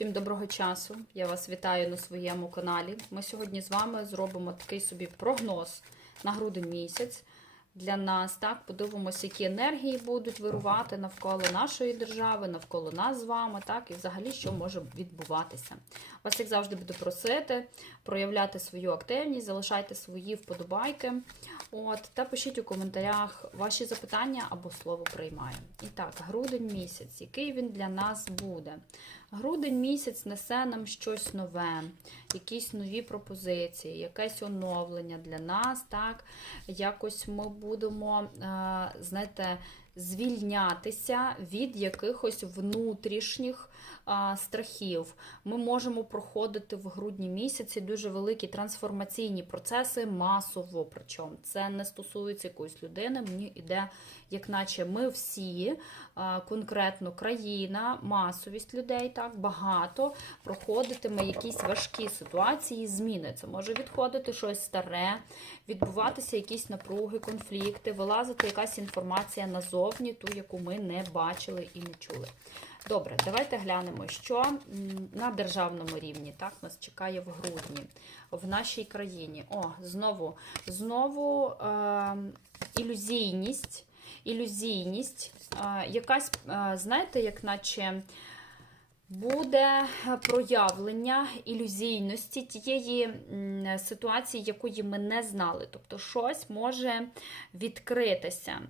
Всім доброго часу! Я вас вітаю на своєму каналі. Ми сьогодні з вами зробимо такий собі прогноз на грудень місяць для нас. Так, подивимося, які енергії будуть вирувати навколо нашої держави, навколо нас з вами, так, і взагалі, що може відбуватися. Вас, як завжди, буду просити проявляти свою активність, залишайте свої вподобайки. От, та пишіть у коментарях ваші запитання або слово приймаю. І так, грудень місяць, який він для нас буде? Грудень місяць несе нам щось нове, якісь нові пропозиції, якесь оновлення для нас. так, Якось ми будемо, е, знаєте, звільнятися від якихось внутрішніх страхів. Ми можемо проходити в грудні місяці дуже великі трансформаційні процеси масово. Причому це не стосується якоїсь людини. Мені йде, як наче ми всі, конкретно країна, масовість людей, так багато проходитиме якісь важкі ситуації, зміни. Це може відходити щось старе, відбуватися якісь напруги, конфлікти, вилазити якась інформація назовні, ту, яку ми не бачили і не чули. Добре, давайте глянемо, що на державному рівні так нас чекає в грудні в нашій країні. О, знову знову е, ілюзійність, ілюзійність, е, якась, е, знаєте, як наче. Буде проявлення ілюзійності тієї ситуації, якої ми не знали. Тобто щось може відкритися.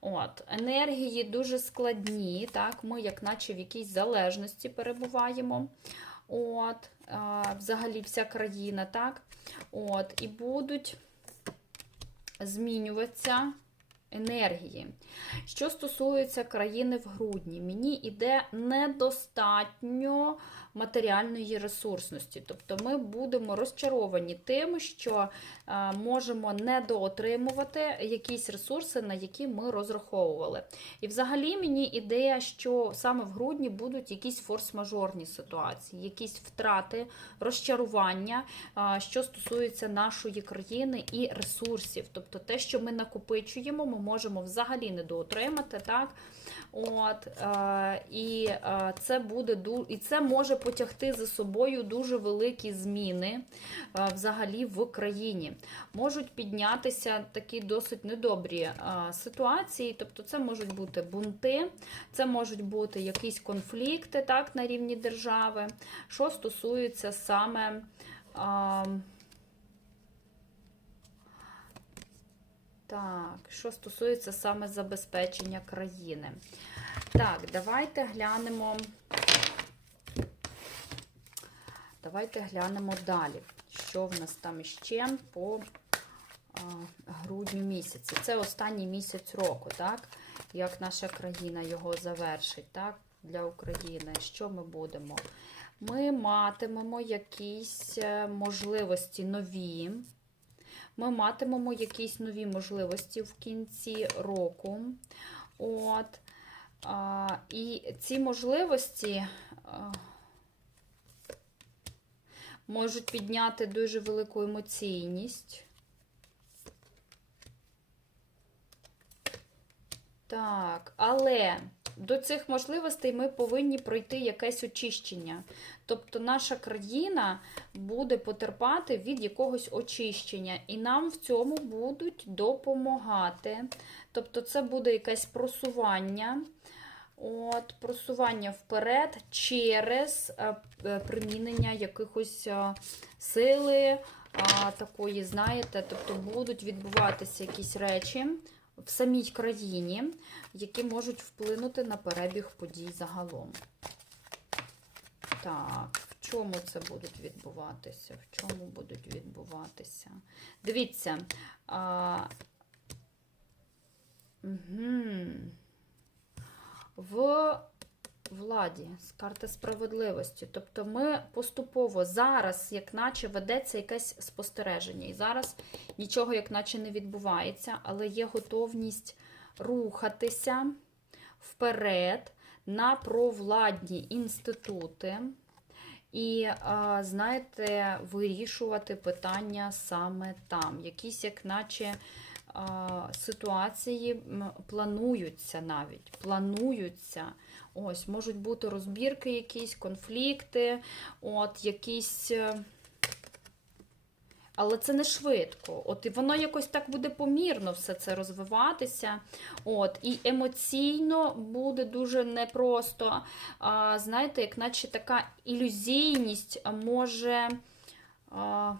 От, Енергії дуже складні, так, ми, як наче в якійсь залежності перебуваємо. От, Взагалі вся країна, так? От, І будуть змінюватися енергії. Що стосується країни в грудні, мені іде недостатньо матеріальної ресурсності. Тобто ми будемо розчаровані тим, що е, можемо недоотримувати якісь ресурси, на які ми розраховували. І взагалі мені ідея, що саме в грудні будуть якісь форс-мажорні ситуації, якісь втрати, розчарування, е, що стосується нашої країни і ресурсів. Тобто те, що ми накопичуємо, ми можемо взагалі недоотримати. так? От, е, І це буде і це може потягти за собою дуже великі зміни е, взагалі в країні. Можуть піднятися такі досить недобрі е, ситуації, тобто це можуть бути бунти, це можуть бути якісь конфлікти так, на рівні держави, що стосується саме. Е, Так, що стосується саме забезпечення країни. Так, давайте глянемо. Давайте глянемо далі, що в нас там іще по грудню місяці. Це останній місяць року, так? Як наша країна його завершить, так? Для України. Що ми будемо? Ми матимемо якісь е, можливості нові ми матимемо якісь нові можливості в кінці року. От. А, І ці можливості а, можуть підняти дуже велику емоційність. Так, але до цих можливостей ми повинні пройти якесь очищення. Тобто наша країна буде потерпати від якогось очищення, і нам в цьому будуть допомагати. Тобто, це буде якесь просування. От, Просування вперед через е, е, примінення якихось е, сили, такої, знаєте, тобто будуть відбуватися якісь речі в самій країні, які можуть вплинути на перебіг подій загалом. Так, в чому це будуть відбуватися? В чому будуть відбуватися? Дивіться. Угу. В владі з карти справедливості. Тобто ми поступово зараз, як наче ведеться якесь спостереження. І зараз нічого, як наче, не відбувається, але є готовність рухатися вперед на провладні інститути. І, знаєте, вирішувати питання саме там. Якісь, як наче, ситуації плануються навіть. Плануються. Ось, можуть бути розбірки, якісь конфлікти, от, якісь. е, Але це не швидко. От і воно якось так буде помірно все це розвиватися. От, і емоційно буде дуже непросто. А, знаєте, як наче така ілюзійність може. А,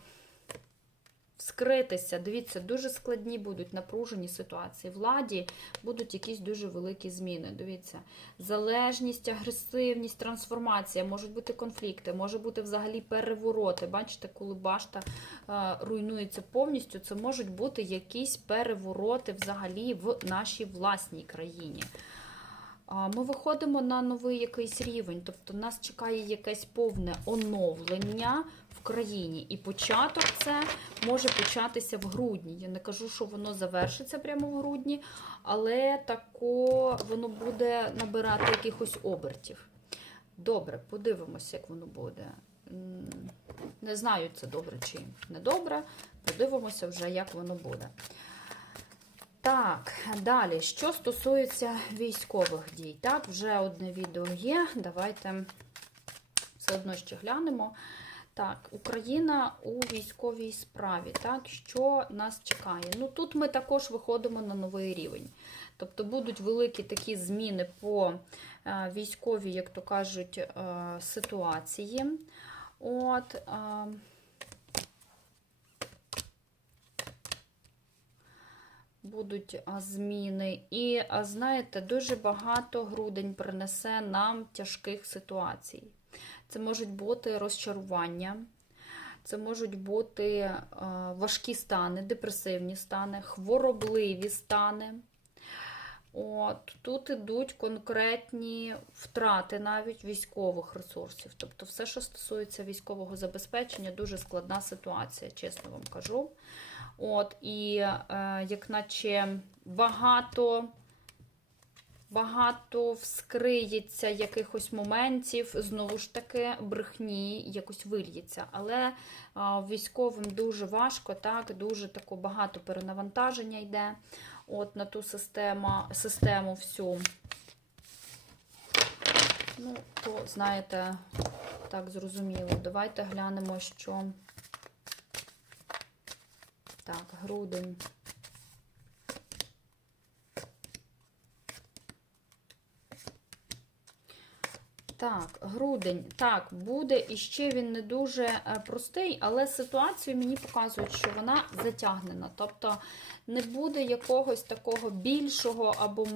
Вскритися, дивіться, дуже складні будуть напружені ситуації. Владі будуть якісь дуже великі зміни. Дивіться, залежність, агресивність, трансформація, можуть бути конфлікти, може бути взагалі перевороти. Бачите, коли башта е, руйнується повністю, це можуть бути якісь перевороти взагалі в нашій власній країні. Ми виходимо на новий якийсь рівень, тобто нас чекає якесь повне оновлення в країні. І початок це може початися в грудні. Я не кажу, що воно завершиться прямо в грудні, але тако воно буде набирати якихось обертів. Добре, подивимося, як воно буде. Не знаю, це добре чи не добре. Подивимося вже, як воно буде. Так, далі, що стосується військових дій. Так, вже одне відео є. Давайте все одно ще глянемо. Так, Україна у військовій справі. Так, що нас чекає? Ну тут ми також виходимо на новий рівень. Тобто будуть великі такі зміни по е, військовій, як то кажуть, е, ситуації. От. Будуть зміни. І, знаєте, дуже багато грудень принесе нам тяжких ситуацій. Це можуть бути розчарування, це можуть бути важкі стани, депресивні стани, хворобливі стани. От, Тут ідуть конкретні втрати навіть військових ресурсів. Тобто, все, що стосується військового забезпечення, дуже складна ситуація, чесно вам кажу. От, І е, як наче багато, багато вскриється якихось моментів, знову ж таки, брехні якось вильється. Але е, військовим дуже важко, так, дуже тако багато перенавантаження йде от, на ту систему, систему всю. Ну, то, знаєте, так зрозуміло. Давайте глянемо, що. Так, грудень. Так, грудень. Так, буде і ще він не дуже е, простий, але ситуацію мені показують, що вона затягнена. Тобто не буде якогось такого більшого або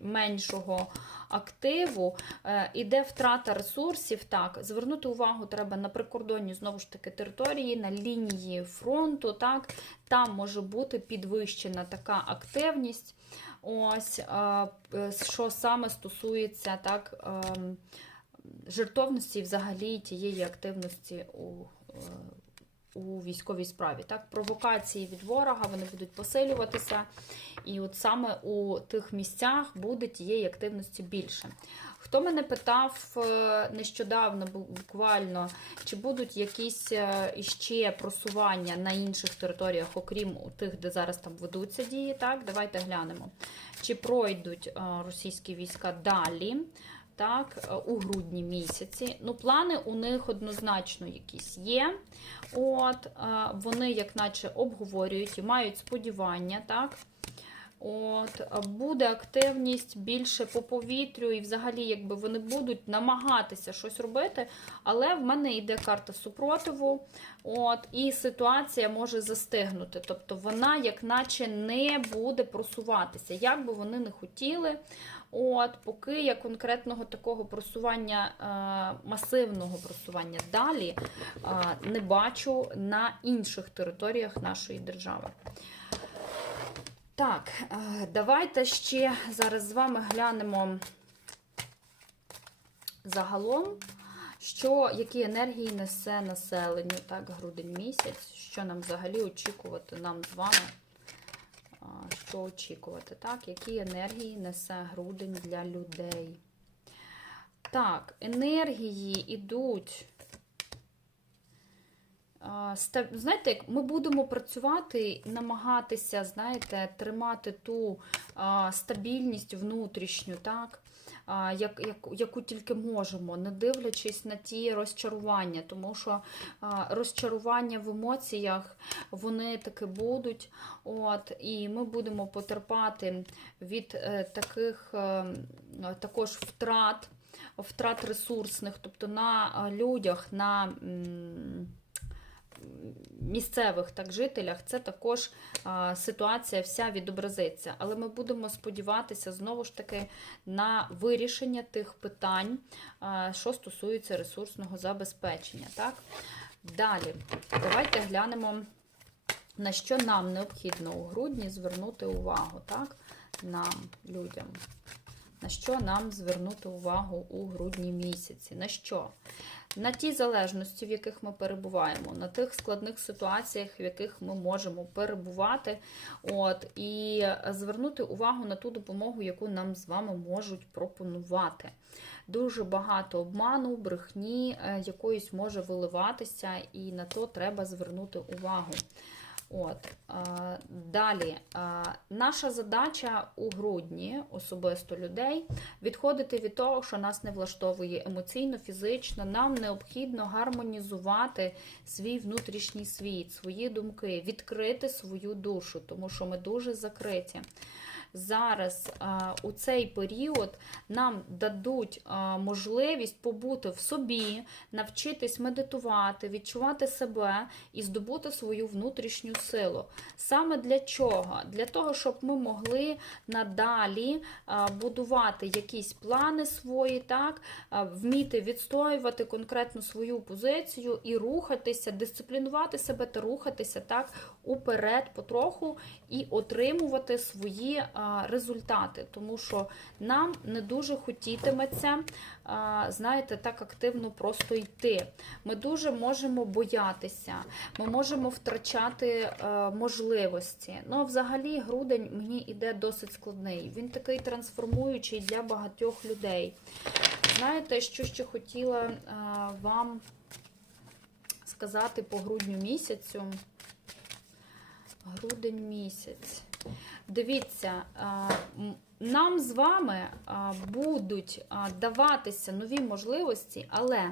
меншого активу. Е, Іде втрата ресурсів. Так, звернути увагу треба на прикордонні знову ж таки території, на лінії фронту. Так, Там може бути підвищена така активність. Ось, е, що саме стосується так. Жертовності взагалі тієї активності у, е, у військовій справі. Так, Провокації від ворога вони будуть посилюватися, і от саме у тих місцях буде тієї активності більше. Хто мене питав е, нещодавно, буквально, чи будуть якісь е, іще просування на інших територіях, окрім тих, де зараз там ведуться дії, так, давайте глянемо. Чи пройдуть російські війська далі? Так, у грудні місяці. Ну, плани у них однозначно якісь є. От, Вони, як наче, обговорюють і мають сподівання, так. От, Буде активність більше по повітрю, і взагалі, якби вони будуть намагатися щось робити, але в мене йде карта супротиву, от, і ситуація може застигнути. Тобто вона, як наче, не буде просуватися, як би вони не хотіли. От, Поки я конкретного такого просування, е, масивного просування далі е, не бачу на інших територіях нашої держави. Так, е, давайте ще зараз з вами глянемо загалом, що, які енергії несе населенню, так, грудень місяць, що нам взагалі очікувати нам з вами що очікувати, так? Які енергії несе грудень для людей? Так, енергії йдуть. Знаєте, ми будемо працювати намагатися, знаєте, тримати ту стабільність внутрішню, так? Як, як, яку тільки можемо, не дивлячись на ті розчарування, тому що розчарування в емоціях вони таки будуть. От, і ми будемо потерпати від е, таких е, також втрат, втрат ресурсних, тобто на е, людях, на. Місцевих так, жителях це також а, ситуація вся відобразиться. Але ми будемо сподіватися знову ж таки на вирішення тих питань, а, що стосується ресурсного забезпечення. Так? Далі, давайте глянемо, на що нам необхідно у грудні звернути увагу. Так? Нам, людям. На що нам звернути увагу у грудні місяці? На що? На ті залежності, в яких ми перебуваємо, на тих складних ситуаціях, в яких ми можемо перебувати, от, і звернути увагу на ту допомогу, яку нам з вами можуть пропонувати. Дуже багато обману, брехні, е, якоїсь може виливатися, і на то треба звернути увагу. От, е, Далі, е, наша задача у грудні, особисто людей, відходити від того, що нас не влаштовує емоційно, фізично. Нам необхідно гармонізувати свій внутрішній світ, свої думки, відкрити свою душу, тому що ми дуже закриті. Зараз у цей період нам дадуть можливість побути в собі, навчитись медитувати, відчувати себе і здобути свою внутрішню силу. Саме для чого? Для того, щоб ми могли надалі будувати якісь плани свої, так, вміти відстоювати конкретно свою позицію і рухатися, дисциплінувати себе та рухатися так уперед потроху і отримувати свої результати, тому що нам не дуже хотітиметься, знаєте, так активно просто йти. Ми дуже можемо боятися, ми можемо втрачати можливості. Ну, а взагалі, грудень мені йде досить складний. Він такий трансформуючий для багатьох людей. Знаєте, що ще хотіла вам сказати по грудню місяцю? Грудень місяць. Дивіться, нам з вами будуть даватися нові можливості, але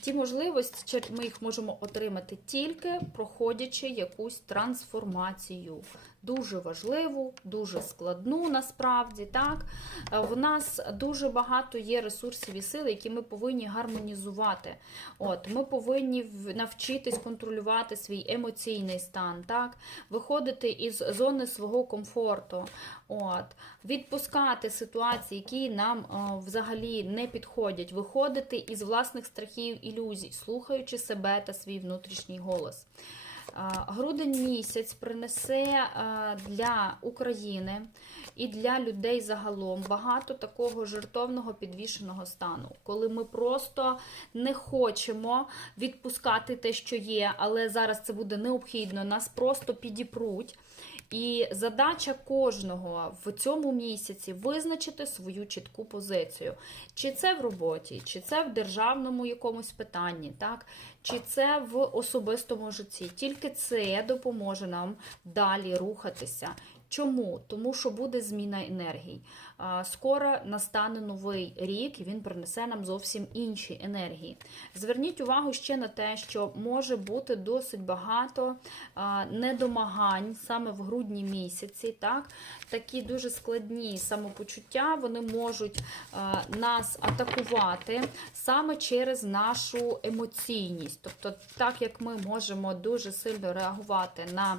ті можливості ми їх можемо отримати тільки проходячи якусь трансформацію дуже важливу, дуже складну насправді. так. Е, в нас дуже багато є ресурсів і сил, які ми повинні гармонізувати. От, Ми повинні навчитись контролювати свій емоційний стан, так, виходити із зони свого комфорту, от, відпускати ситуації, які нам о, е, взагалі не підходять, виходити із власних страхів, ілюзій, слухаючи себе та свій внутрішній голос. Грудень місяць принесе для України і для людей загалом багато такого жертовного підвішеного стану, коли ми просто не хочемо відпускати те, що є, але зараз це буде необхідно, нас просто підіпруть. І задача кожного в цьому місяці визначити свою чітку позицію. Чи це в роботі, чи це в державному якомусь питанні, так? чи це в особистому житті. Тільки це допоможе нам далі рухатися. Чому? Тому що буде зміна енергій. Скоро настане новий рік, і він принесе нам зовсім інші енергії. Зверніть увагу ще на те, що може бути досить багато недомагань саме в грудні місяці. Так? Такі дуже складні самопочуття, вони можуть нас атакувати саме через нашу емоційність. Тобто, так як ми можемо дуже сильно реагувати на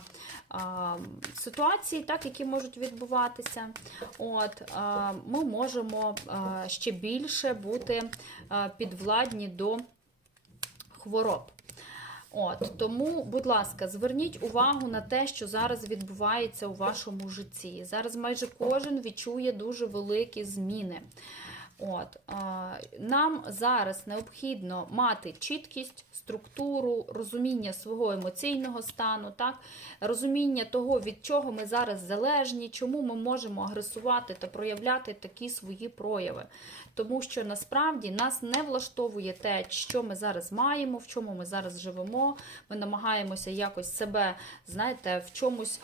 ситуації, так, які можуть відбуватися. От, ми можемо ще більше бути підвладні до хвороб. От, Тому, будь ласка, зверніть увагу на те, що зараз відбувається у вашому житті. Зараз майже кожен відчує дуже великі зміни. От, Нам зараз необхідно мати чіткість, структуру, розуміння свого емоційного стану, так? розуміння того, від чого ми зараз залежні, чому ми можемо агресувати та проявляти такі свої прояви. Тому що насправді нас не влаштовує те, що ми зараз маємо, в чому ми зараз живемо. Ми намагаємося якось себе, знаєте, в чомусь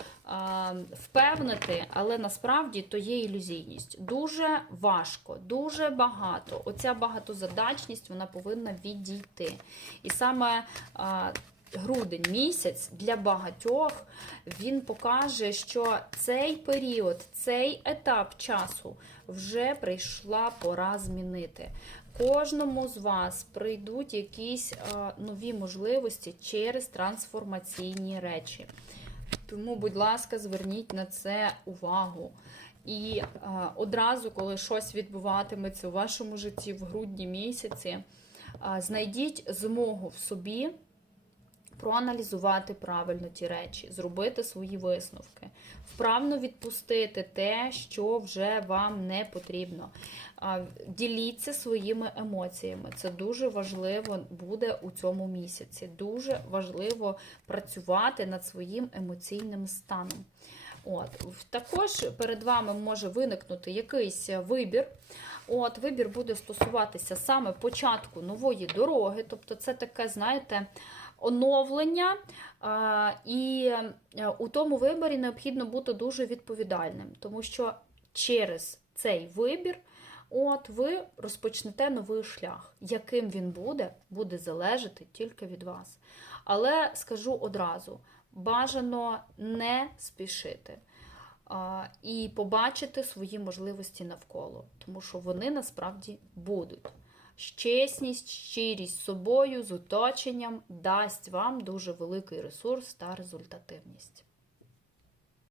впевнити, але насправді то є ілюзійність. Дуже важко, дуже багато. Оця багатозадачність вона повинна відійти. І саме грудень місяць для багатьох він покаже, що цей період, цей етап часу вже прийшла пора змінити. Кожному з вас прийдуть якісь нові можливості через трансформаційні речі. Тому, будь ласка, зверніть на це увагу. І а, одразу, коли щось відбуватиметься у вашому житті в грудні місяці, а, знайдіть змогу в собі проаналізувати правильно ті речі, зробити свої висновки, вправно відпустити те, що вже вам не потрібно. Діліться своїми емоціями. Це дуже важливо буде у цьому місяці. Дуже важливо працювати над своїм емоційним станом. От. Також перед вами може виникнути якийсь вибір. От, Вибір буде стосуватися саме початку нової дороги, тобто це таке, знаєте, оновлення, і е, у тому виборі необхідно бути дуже відповідальним, тому що через цей вибір от ви розпочнете новий шлях. Яким він буде, буде залежати тільки від вас. Але скажу одразу: бажано не спішити. І побачити свої можливості навколо, тому що вони насправді будуть. Чесність, щирість з собою, з оточенням дасть вам дуже великий ресурс та результативність.